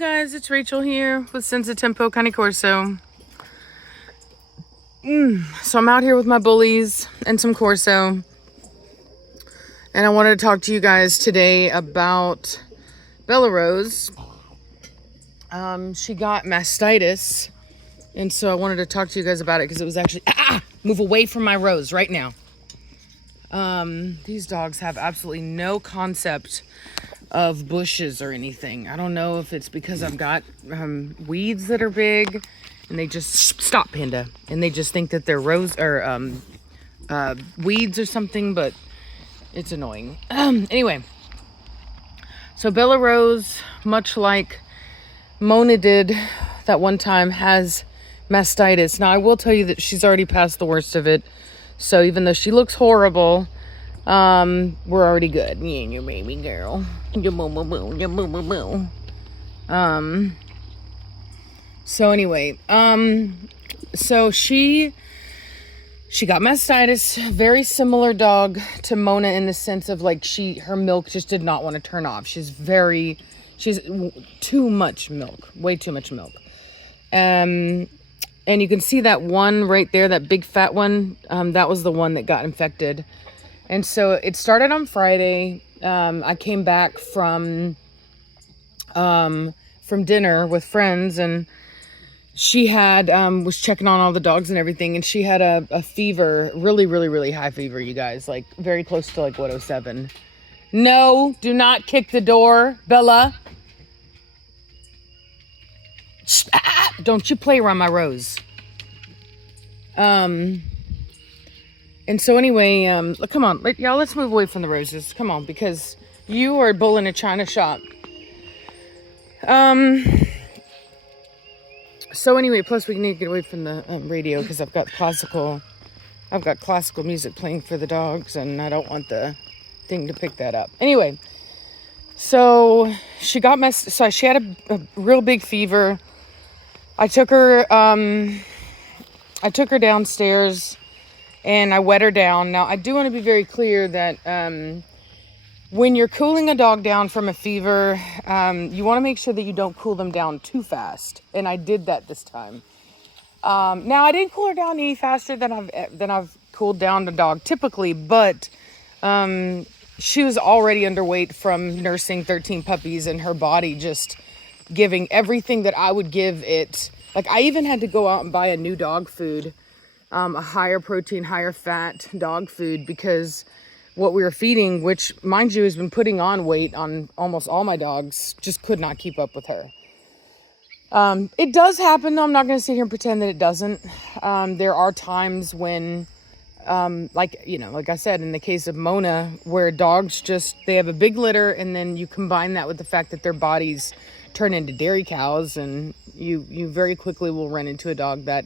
guys, it's Rachel here with Senza Cane Corso. So I'm out here with my bullies and some Corso. And I wanted to talk to you guys today about Bella Rose. She got mastitis. And so I wanted to talk to you guys about it because it was actually... move away from my Rose right now. These dogs have absolutely no concept of bushes or anything. I don't know if it's because I've got weeds that are big and they just stop, Panda, and they just think that they're rose or weeds or something, but it's annoying. Anyway, so Bella Rose, much like Mona did that one time, has mastitis. Now I will tell you that she's already past the worst of it, so even though she looks horrible, we're already good. Me and your baby girl. Your moo moo moo. Your moo moo moo. So anyway, so she got mastitis. Very similar dog to Mona in the sense of like her milk just did not want to turn off. She's too much milk. Way too much milk. And you can see that one right there, that big fat one. That was the one that got infected. And so it started on Friday. I came back from dinner with friends, and she had was checking on all the dogs and everything, and she had a fever, really, really, really high fever, you guys, like very close to like 107. No, do not kick the door, Bella. Don't you play around my Rose. And so anyway, come on, y'all, let's move away from the roses. Come on, because you are a bull in a china shop. So anyway, plus we need to get away from the radio because I've got classical music playing for the dogs, and I don't want the thing to pick that up. Anyway, so she got so she had a real big fever. I took her downstairs and I wet her down. Now, I do want to be very clear that when you're cooling a dog down from a fever, you want to make sure that you don't cool them down too fast. And I did that this time. Now, I didn't cool her down any faster than I've cooled down the dog typically, but she was already underweight from nursing 13 puppies, and her body just giving everything that I would give it. Like, I even had to go out and buy a new dog food, a higher protein, higher fat dog food, because what we were feeding, which mind you has been putting on weight on almost all my dogs, just could not keep up with her. It does happen though. I'm not going to sit here and pretend that it doesn't. There are times when, like I said, in the case of Mona, where dogs they have a big litter, and then you combine that with the fact that their bodies turn into dairy cows, and you very quickly will run into a dog that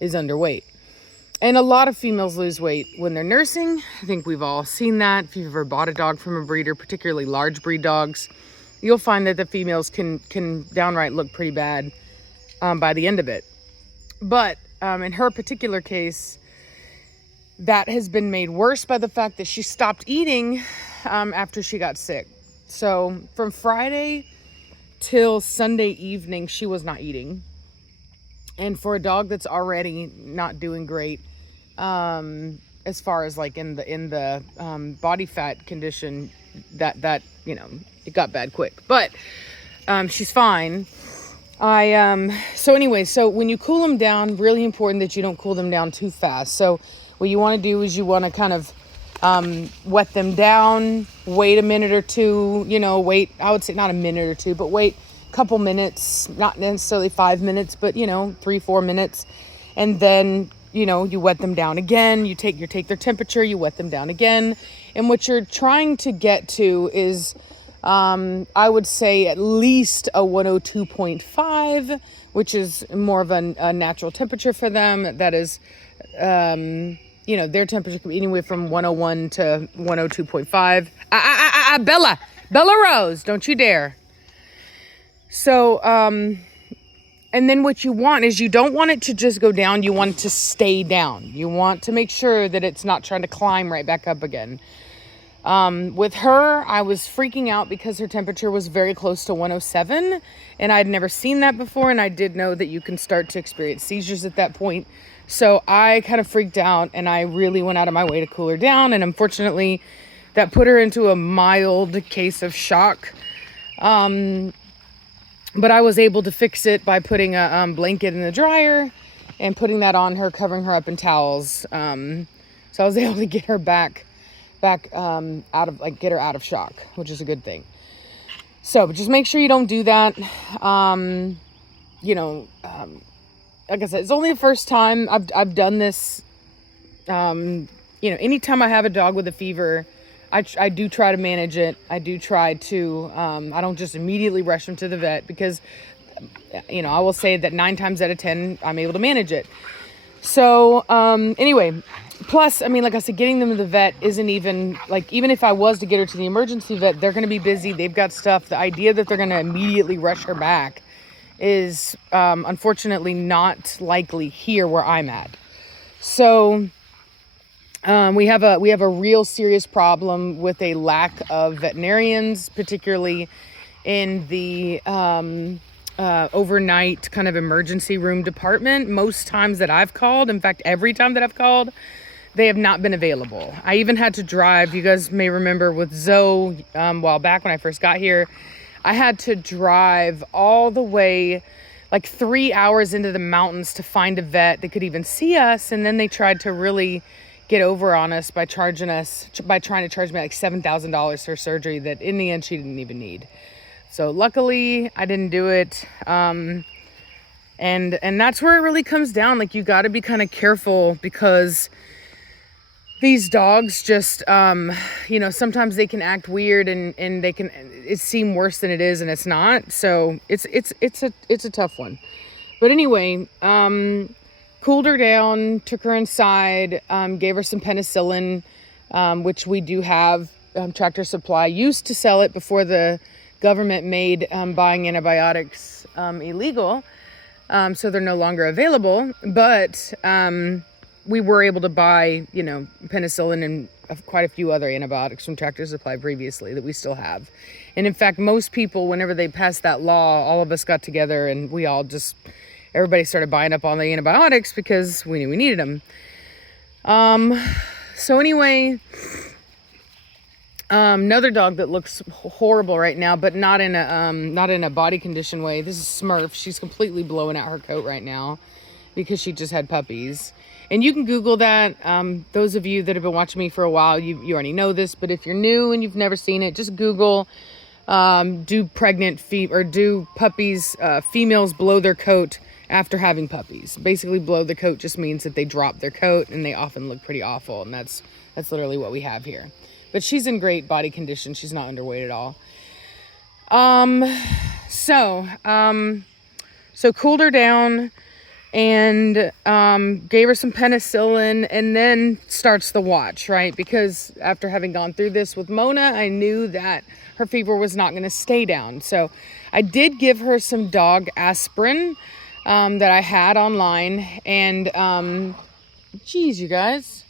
is underweight. And a lot of females lose weight when they're nursing. I think we've all seen that. If you've ever bought a dog from a breeder, particularly large breed dogs, you'll find that the females can downright look pretty bad by the end of it. But in her particular case, that has been made worse by the fact that she stopped eating after she got sick. So from Friday till Sunday evening, she was not eating. And for a dog that's already not doing great, as far as like in the body fat condition, that it got bad quick. But she's fine. So anyway, so when you cool them down, really important that you don't cool them down too fast. So what you want to do is you want to kind of wet them down, wait a minute or two, I would say not a minute or two, but wait a couple minutes, not necessarily 5 minutes, but 3-4 minutes. And then, you wet them down again, you take their temperature, you wet them down again. And what you're trying to get to is, I would say at least a 102.5, which is more of a natural temperature for them. That is, their temperature can be anywhere from 101 to 102.5. Bella Rose, don't you dare. So, and then what you want is you don't want it to just go down. You want it to stay down. You want to make sure that it's not trying to climb right back up again. With her, I was freaking out because her temperature was very close to 107, and I'd never seen that before, and I did know that you can start to experience seizures at that point. So I kind of freaked out, and I really went out of my way to cool her down, and unfortunately, that put her into a mild case of shock. But I was able to fix it by putting a blanket in the dryer and putting that on her, covering her up in towels. So I was able to get her back get her out of shock, which is a good thing. So just make sure you don't do that. Like I said, it's only the first time I've done this. Anytime I have a dog with a fever, I do try to manage it. I do try to, I don't just immediately rush them to the vet because, I will say that 9 times out of 10, I'm able to manage it. So, anyway, plus, like I said, getting them to the vet isn't even, even if I was to get her to the emergency vet, they're going to be busy. They've got stuff. The idea that they're going to immediately rush her back is, unfortunately not likely here where I'm at. So, we have a real serious problem with a lack of veterinarians, particularly in the overnight kind of emergency room department. Most times that I've called, in fact, every time that I've called, they have not been available. I even had to drive. You guys may remember with Zoe, a while back when I first got here, I had to drive all the way 3 hours into the mountains to find a vet that could even see us. And then they tried to really get over on us by trying to charge me $7,000 for surgery that in the end she didn't even need. So luckily I didn't do it. And that's where it really comes down. You got to be kind of careful because these dogs just, sometimes they can act weird and it seem worse than it is and it's not. So it's a tough one. But anyway, cooled her down, took her inside, gave her some penicillin, which we do have. Tractor Supply used to sell it before the government made buying antibiotics illegal. So they're no longer available. But we were able to buy, penicillin and quite a few other antibiotics from Tractor Supply previously that we still have. And in fact, most people, whenever they passed that law, all of us got together and we all everybody started buying up on the antibiotics because we knew we needed them. So anyway, another dog that looks horrible right now, but not in a body condition way. This is Smurf. She's completely blowing out her coat right now because she just had puppies. And you can Google that. Those of you that have been watching me for a while, you already know this, but if you're new and you've never seen it, just Google, do puppies, females blow their coat after having puppies. Basically, blow the coat just means that they drop their coat and they often look pretty awful. And that's literally what we have here. But she's in great body condition. She's not underweight at all. So cooled her down and gave her some penicillin, and then starts the watch, right? Because after having gone through this with Mona, I knew that her fever was not going to stay down. So I did give her some dog aspirin that I had online, and geez, you guys.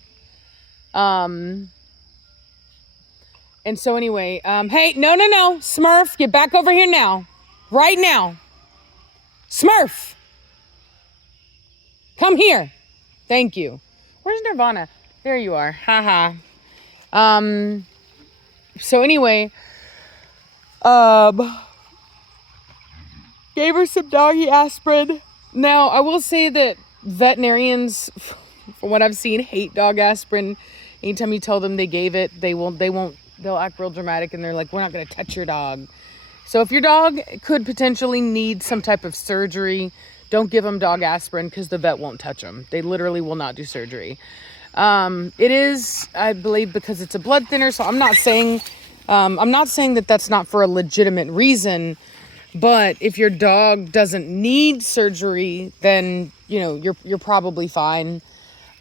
And so anyway, hey, no, Smurf, get back over here now, right now. Smurf, come here. Thank you. Where's Nirvana? There you are. Haha. So anyway, gave her some doggy aspirin. Now, I will say that veterinarians, from what I've seen, hate dog aspirin. Anytime you tell them they gave it, they'll act real dramatic and they're like, we're not going to touch your dog. So if your dog could potentially need some type of surgery, don't give them dog aspirin because the vet won't touch them. They literally will not do surgery. It is, I believe, because it's a blood thinner. So I'm not saying that that's not for a legitimate reason. But if your dog doesn't need surgery, then, you're probably fine.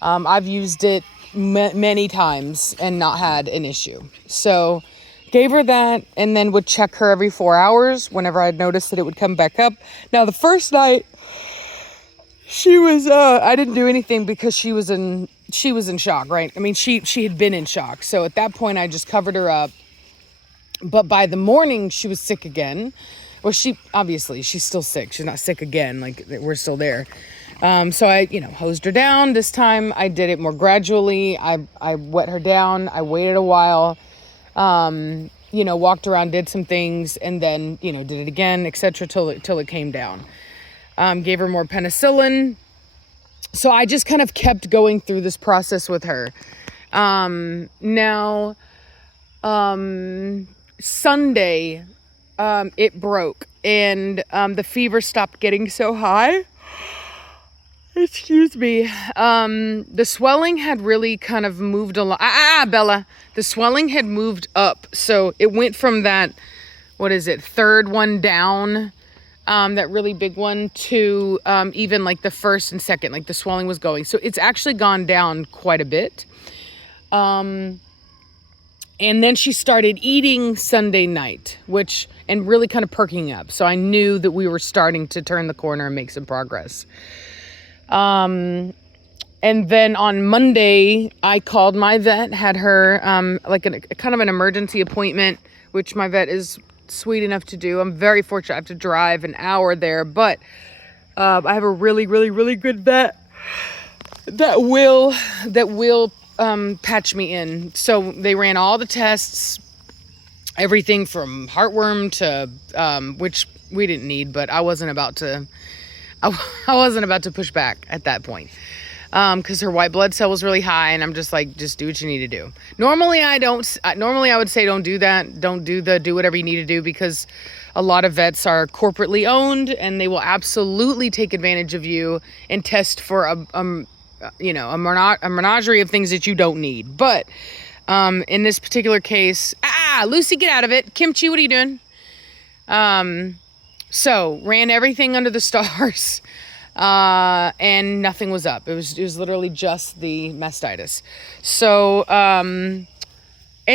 I've used it many times and not had an issue. So gave her that and then would check her every 4 hours whenever I'd noticed that it would come back up. Now, the first night she was, I didn't do anything because she was in shock, right? I mean, she had been in shock. So at that point, I just covered her up. But by the morning, she was sick again. Well, she's still sick. She's not sick again. Like, we're still there. So I, hosed her down. This time I did it more gradually. I wet her down. I waited a while, walked around, did some things, and then, did it again, etc. till it came down. Gave her more penicillin. So I just kind of kept going through this process with her. Now, Sunday, it broke, and the fever stopped getting so high. Excuse me. The swelling had really kind of moved along. Bella. The swelling had moved up. So it went from that, third one down, that really big one, to even like the first and second, like the swelling was going. So it's actually gone down quite a bit. And then she started eating Sunday night, and really kind of perking up. So I knew that we were starting to turn the corner and make some progress. And then on Monday, I called my vet, had her, kind of an emergency appointment, which my vet is sweet enough to do. I'm very fortunate. I have to drive an hour there, but, I have a really, really, really good vet that will, patch me in. So they ran all the tests, everything from heartworm to, which we didn't need, but I wasn't about to push back at that point. Cause her white blood cell was really high, and I'm just like, just do what you need to do. Normally I would say don't do that. Don't do whatever you need to do, because a lot of vets are corporately owned, and they will absolutely take advantage of you and test for a menagerie of things that you don't need. But, in this particular case, Lucy, get out of it. Kimchi, what are you doing? So ran everything under the stars, and nothing was up. It was literally just the mastitis. So, and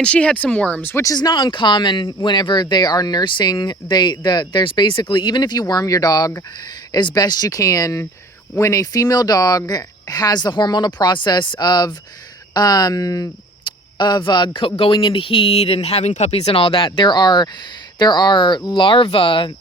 she had some worms, which is not uncommon whenever they are nursing. There's basically, even if you worm your dog as best you can, when a female dog has the hormonal process of going into heat and having puppies and all that, there are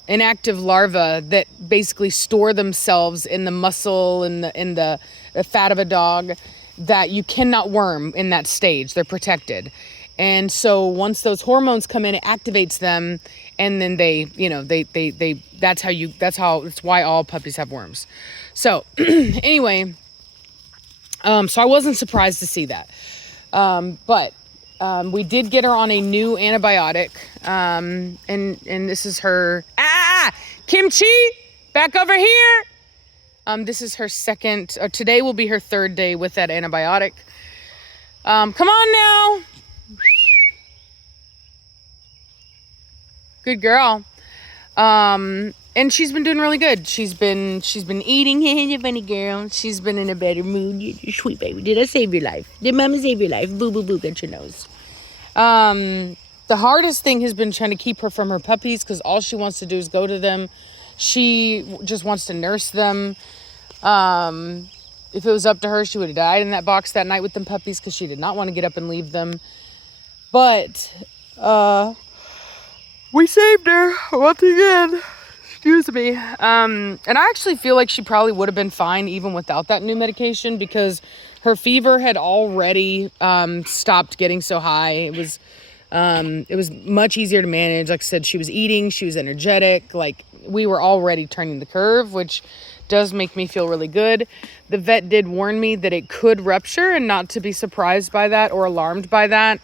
inactive larvae that basically store themselves in the muscle and the fat of a dog that you cannot worm in that stage. They're protected. And so once those hormones come in, it activates them, and then that's why all puppies have worms. So anyway, so I wasn't surprised to see that. But we did get her on a new antibiotic. And this is her, Kimchi, back over here. This is her today will be her third day with that antibiotic. Come on now. Good girl. And she's been doing really good. She's been eating. Hey, funny girl. She's been in a better mood. You're sweet baby. Did I save your life? Did mama save your life? Boo, boo, boo, get your nose. The hardest thing has been trying to keep her from her puppies, because all she wants to do is go to them. She just wants to nurse them. If it was up to her, she would have died in that box that night with them puppies, because she did not want to get up and leave them. But, we saved her once again. Excuse me. And I actually feel like she probably would have been fine even without that new medication, because her fever had already stopped getting so high. It was much easier to manage. Like I said, she was eating, she was energetic. Like, we were already turning the curve, which does make me feel really good. The vet did warn me that it could rupture, and not to be surprised by that or alarmed by that.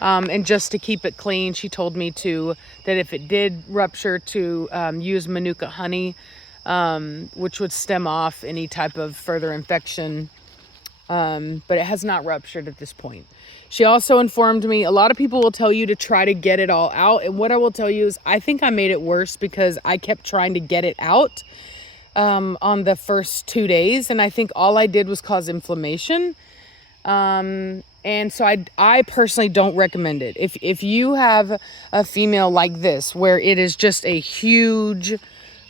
And just to keep it clean, she told me that if it did rupture, to use Manuka honey, which would stem off any type of further infection. But it has not ruptured at this point. She also informed me, a lot of people will tell you to try to get it all out. And what I will tell you is, I think I made it worse because I kept trying to get it out on the first 2 days. And I think all I did was cause inflammation. And so I personally don't recommend it. If you have a female like this, where it is just a huge,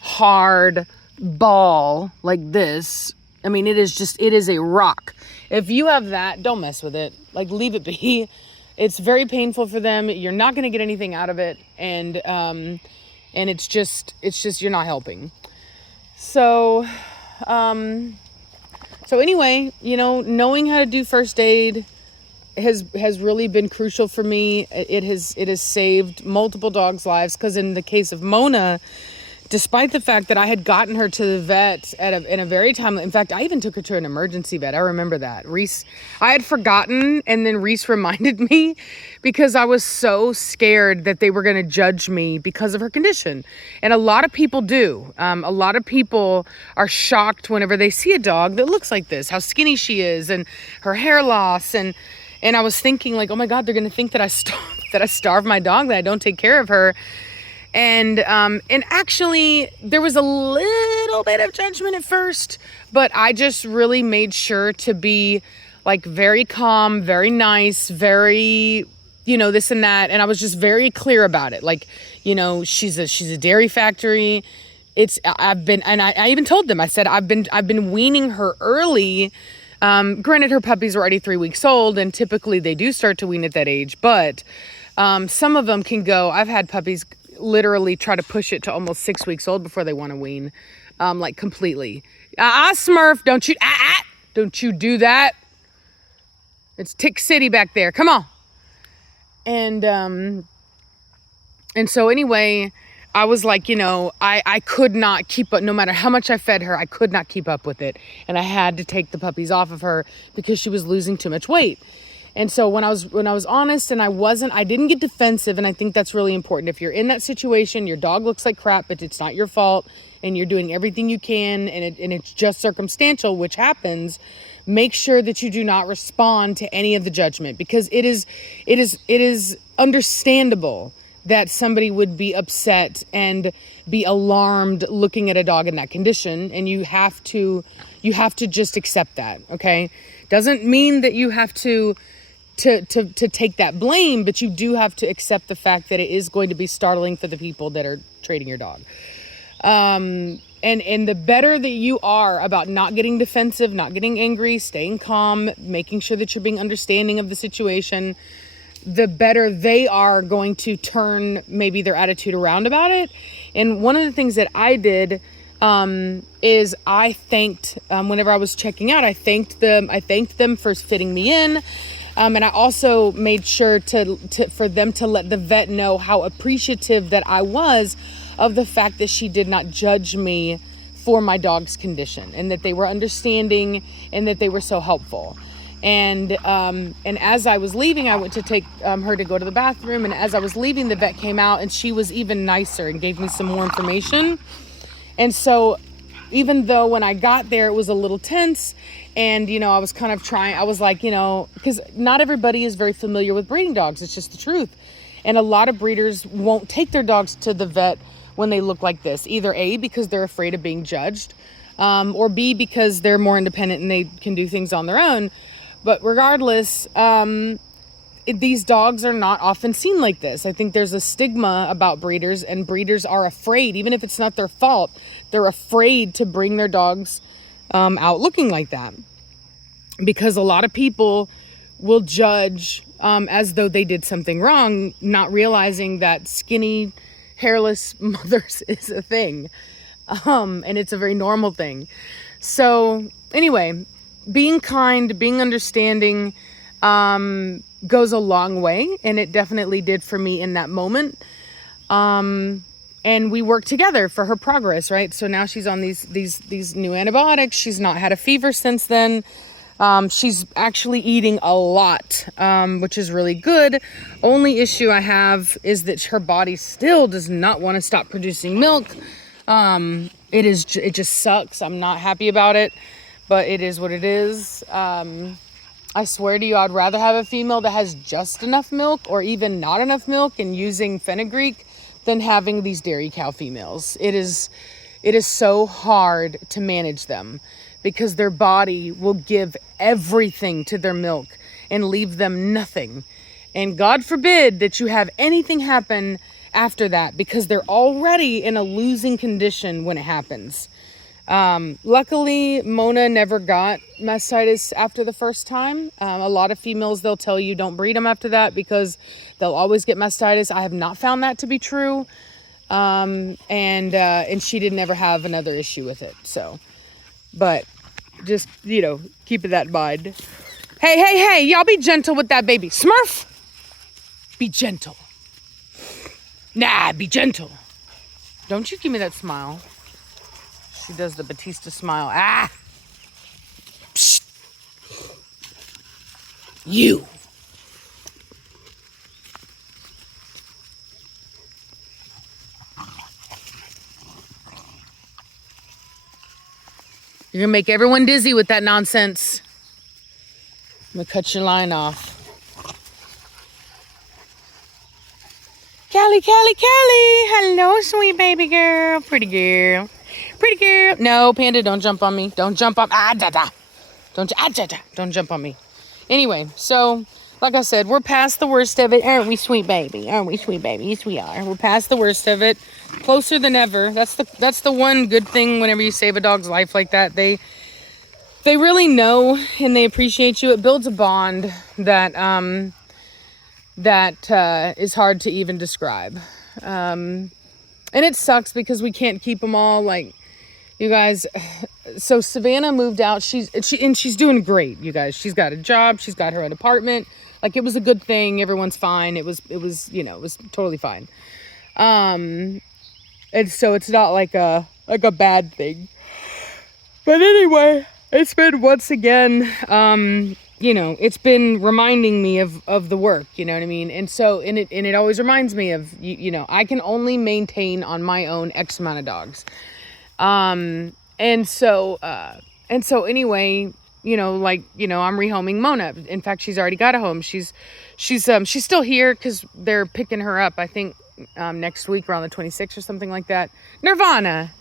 hard ball like this, I mean, it is a rock. If you have that, don't mess with it. Like, leave it be. It's very painful for them. You're not going to get anything out of it. And it's just, you're not helping. So anyway, knowing how to do first aid has really been crucial for me. It has saved multiple dogs' lives, because in the case of Mona, despite the fact that I had gotten her to the vet in a very timely, in fact, I even took her to an emergency vet. I remember that. Reese, I had forgotten, and then Reese reminded me, because I was so scared that they were going to judge me because of her condition. And a lot of people do. A lot of people are shocked whenever they see a dog that looks like this, how skinny she is, and her hair loss, and I was thinking, like, oh my God, they're going to think that I starve my dog, that I don't take care of her. And actually there was a little bit of judgment at first, but I just really made sure to be like very calm, very nice, very, this and that. And I was just very clear about it. Like, she's a dairy factory. I even told them, I said, I've been weaning her early. Granted, her puppies were already 3 weeks old, and typically they do start to wean at that age, but some of them can go. I've had puppies literally try to push it to almost 6 weeks old before they want to wean, like completely. Smurf, don't you do that. It's Tick City back there. Come on. And so anyway, I was like, I could not keep up. No matter how much I fed her, I could not keep up with it. And I had to take the puppies off of her because she was losing too much weight. And so when I was honest, and I didn't get defensive. And I think that's really important. If you're in that situation, your dog looks like crap, but it's not your fault, and you're doing everything you can, and it's just circumstantial, which happens, make sure that you do not respond to any of the judgment, because it is understandable that somebody would be upset and be alarmed looking at a dog in that condition. And you have to just accept that. Okay. Doesn't mean that you have to take that blame, but you do have to accept the fact that it is going to be startling for the people that are trading your dog. And the better that you are about not getting defensive, not getting angry, staying calm, making sure that you're being understanding of the situation, the better they are going to turn maybe their attitude around about it. And one of the things that I did is I thanked, whenever I was checking out, I thanked them for fitting me in. And I also made sure for them to let the vet know how appreciative that I was of the fact that she did not judge me for my dog's condition, and that they were understanding, and that they were so helpful. And as I was leaving, I went to take her to go to the bathroom. And as I was leaving, the vet came out, and she was even nicer and gave me some more information. And so even though when I got there, it was a little tense, and, I was kind of trying, I was like, because not everybody is very familiar with breeding dogs. It's just the truth. And a lot of breeders won't take their dogs to the vet when they look like this, either A, because they're afraid of being judged, or B, because they're more independent and they can do things on their own. But regardless, these dogs are not often seen like this. I think there's a stigma about breeders, and breeders are afraid, even if it's not their fault, they're afraid to bring their dogs out looking like that, because a lot of people will judge as though they did something wrong, not realizing that skinny, hairless mothers is a thing, and it's a very normal thing. So anyway, being kind, being understanding goes a long way, and it definitely did for me in that moment. And we work together for her progress, right? So now she's on these new antibiotics. She's not had a fever since then. She's actually eating a lot, which is really good. Only issue I have is that her body still does not want to stop producing milk. It just sucks. I'm not happy about it, but it is what it is. I swear to you, I'd rather have a female that has just enough milk, or even not enough milk, and using fenugreek, than having these dairy cow females. It is so hard to manage them, because their body will give everything to their milk and leave them nothing. And God forbid that you have anything happen after that, because they're already in a losing condition when it happens. Luckily, Mona never got mastitis after the first time. A lot of females, they'll tell you don't breed them after that because they'll always get mastitis. I have not found that to be true. And she didn't ever have another issue with it. So, but just, you know, keep that in mind. Hey, y'all be gentle with that baby. Smurf, be gentle. Nah, be gentle. Don't you give me that smile. She does the Batista smile. Ah! Psst. You. You're gonna make everyone dizzy with that nonsense. I'm gonna cut your line off. Callie. Hello, sweet baby girl. Pretty girl. No, Panda, don't jump on me. Don't jump on. Don't jump on me. Anyway, so like I said, we're past the worst of it, aren't we, sweet baby? Yes, we are. We're past the worst of it. Closer than ever. That's the one good thing whenever you save a dog's life like that. They really know and they appreciate you. It builds a bond that is hard to even describe. And it sucks because we can't keep them all, like, you guys. So Savannah moved out. She's doing great, you guys. She's got a job. She's got her own apartment. Like, it was a good thing. Everyone's fine. It was, you know, it was totally fine. And so it's not like a bad thing. But anyway, it's been once again, you know, it's been reminding me of the work, you know what I mean? And so, and it always reminds me of, you know, I can only maintain on my own X amount of dogs. And so anyway, you know, like, you know, I'm rehoming Mona. In fact, she's already got a home. She's still here because they're picking her up, I think, next week around the 26th or something like that. Nirvana.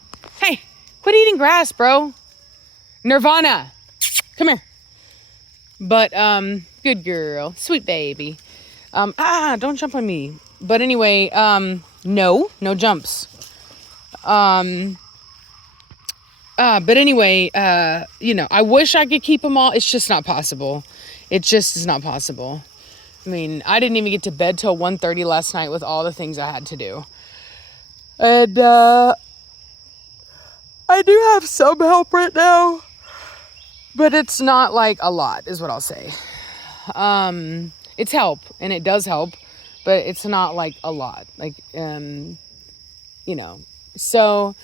Hey, quit eating grass, bro. Nirvana, come here. But, good girl, sweet baby. Don't jump on me. But anyway, no jumps. But anyway, you know, I wish I could keep them all. It's just not possible. It just is not possible. I mean, I didn't even get to bed till 1:30 last night with all the things I had to do. And, I do have some help right now. But it's not like a lot, is what I'll say. It's help, and it does help, but it's not like a lot. Like, you know. So,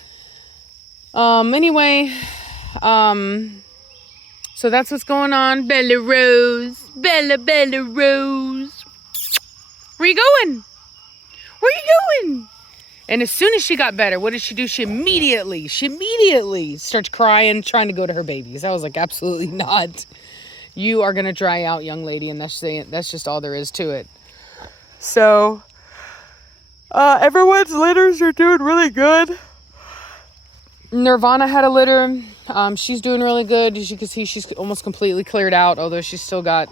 anyway, so that's what's going on. Bella Rose. Bella Rose. Where you going? And as soon as she got better, what did she do? She immediately starts crying, trying to go to her babies. I was like, absolutely not. You are going to dry out, young lady, and that's just all there is to it. So, everyone's litters are doing really good. Nirvana had a litter. She's doing really good. As you can see, she's almost completely cleared out, although she's still got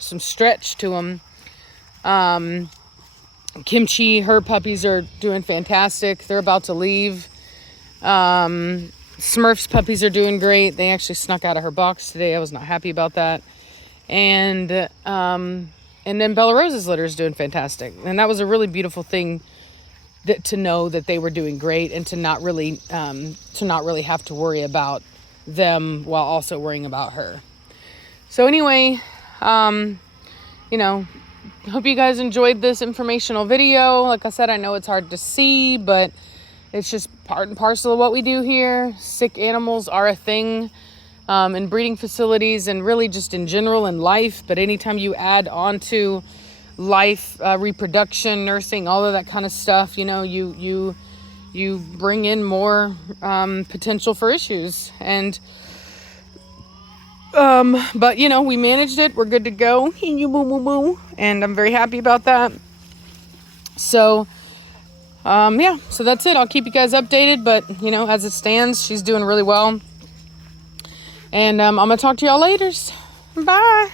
some stretch to them. Kimchi, her puppies are doing fantastic. They're about to leave. Smurf's puppies are doing great. They actually snuck out of her box today. I was not happy about that. And then Bella Rose's litter is doing fantastic. And that was a really beautiful thing to know that they were doing great and to not really have to worry about them while also worrying about her. So anyway, you know, hope you guys enjoyed this informational video. Like I said, I know it's hard to see, but it's just part and parcel of what we do here. Sick animals are a thing in breeding facilities and really just in general in life. But anytime you add on to life, reproduction, nursing, all of that kind of stuff, you know, you bring in more potential for issues. And but you know, we managed it. We're good to go. And I'm very happy about that. So, yeah, so that's it. I'll keep you guys updated, but you know, as it stands, she's doing really well. And, I'm gonna talk to y'all later. Bye.